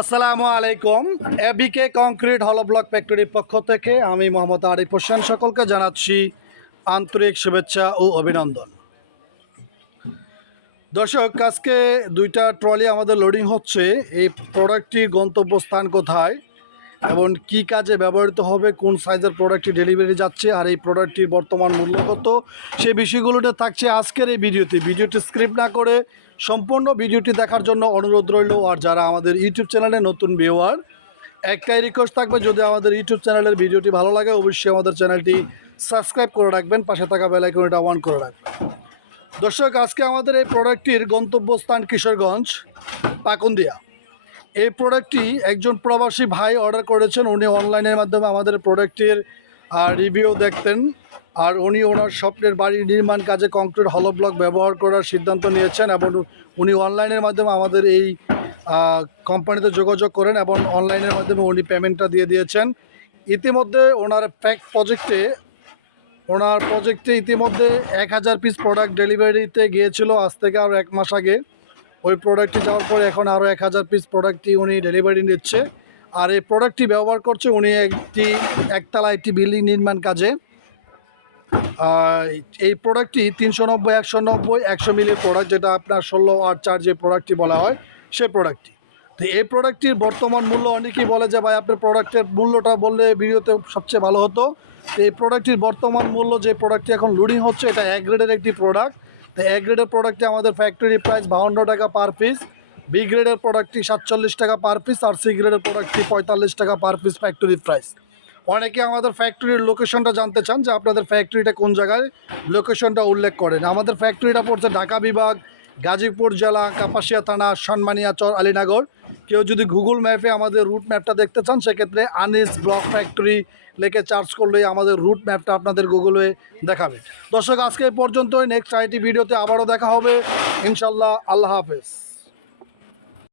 আসসালামু আলাইকুম। এবিকে কংক্রিট হল ব্লক ফ্যাক্টরির পক্ষ থেকে আমি মোহাম্মদ আরিফ হোসেন সকলকে জানাচ্ছি আন্তরিক শুভেচ্ছা ও অভিনন্দন। দর্শক, আজকে দুইটা ট্রলি আমাদের লোডিং হচ্ছে। এই প্রোডাক্টটির গন্তব্যস্থান কোথায়? এবং কি কাজে ব্যবহৃত হবে, কোন সাইজের প্রোডাক্টটি ডেলিভারি যাচ্ছে, আর এই প্রোডাক্টটির বর্তমান মূল্য কত সেই বিষয়গুলো নিয়ে থাকছে আজকের এই ভিডিওতে। ভিডিওটি স্ক্রিপ্ট না করে সম্পূর্ণ ভিডিওটি দেখার জন্য অনুরোধ রইল, আর যারা আমাদের ইউটিউব চ্যানেলে নতুন ভিউয়ার একটাই রিকোয়েস্ট থাকবে, যদি আমাদের ইউটিউব চ্যানেলের ভিডিওটি ভালো লাগে, অবশ্যই আমাদের চ্যানেলটি সাবস্ক্রাইব করে রাখবেন, পাশে থাকা বেলাইকনটা অন করে রাখবেন। দর্শক, আজকে আমাদের এই প্রোডাক্টটির গন্তব্যস্থান কিশোরগঞ্জ, পাকুন্দিয়া। এই প্রোডাক্টটি একজন প্রবাসী ভাই অর্ডার করেছেন। উনি অনলাইনের মাধ্যমে আমাদের প্রোডাক্টের রিভিউ দেখতেন। আর উনি ওনার স্বপ্নের বাড়ি নির্মাণ কাজে কংক্রিট হলো ব্লক ব্যবহার করার সিদ্ধান্ত নিয়েছেন এবং উনি অনলাইনের মাধ্যমে আমাদের এই কোম্পানিতে যোগাযোগ করেন এবং অনলাইনের মাধ্যমে উনি পেমেন্টটা দিয়ে দিয়েছেন। ইতিমধ্যে ওনার প্যাক প্রজেক্টে ওনার প্রজেক্টে ইতিমধ্যে এক হাজার পিস প্রোডাক্ট ডেলিভারিতে গিয়েছিল। আজ থেকে আরও এক মাস আগে। ওই প্রোডাক্টটি যাওয়ার পরে এখন আরও এক হাজার পিস প্রোডাক্টটি উনি ডেলিভারি নিচ্ছে। আর এই প্রোডাক্টটি ব্যবহার করছে উনি একটি, একতলা একটি বিল্ডিং নির্মাণ কাজে। এই প্রোডাক্টটি তিনশো নব্বই, একশো নব্বই, একশো মিলির প্রোডাক্ট যেটা আপনার ষোলো আর চার যে প্রোডাক্টটি বলা হয়, সে প্রোডাক্টটি তো এই প্রোডাক্টটির বর্তমান মূল্য অনেকেই বলে যে, ভাই, আপনার প্রোডাক্টের মূল্যটা বললে ভিডিওতে সবচেয়ে ভালো হতো। তো এই প্রোডাক্টটির বর্তমান মূল্য যে প্রোডাক্টটি এখন লোডিং হচ্ছে, এটা এক গ্রেডের একটি প্রোডাক্ট তো এ গ্রেডের প্রোডাক্টে আমাদের ফ্যাক্টরি প্রাইস বাহান্ন টাকা পার পিস বি গ্রেডের প্রোডাক্টটি সাতচল্লিশ টাকা পার পিস আর সি গ্রেডের প্রোডাক্টটি পঁয়তাল্লিশ টাকা পার পিস ফ্যাক্টরি প্রাইস অনেকে আমাদের ফ্যাক্টরির লোকেশনটা জানতে চান যে আপনাদের ফ্যাক্টরিটা কোন জায়গায় লোকেশনটা উল্লেখ করেন। আমাদের ফ্যাক্টরিটা পড়ছে ঢাকা বিভাগ, গাজীপুর জেলা, কাপাসিয়া থানা, সন্মানিয়া চর, আলীনগর। কেউ যদি গুগল ম্যাপে আমাদের রুট ম্যাপটা দেখতে চান, সেক্ষেত্রে আনিস ব্লক ফ্যাক্টরি লেখে চার্জ করলেই আমাদের রুট ম্যাপটা আপনাদের গুগলে দেখাবে। দর্শক, আজকে এই পর্যন্তই। নেক্সট আইটি ভিডিওতে আবারও দেখা হবে। ইনশাল্লাহ, আল্লাহ হাফেজ।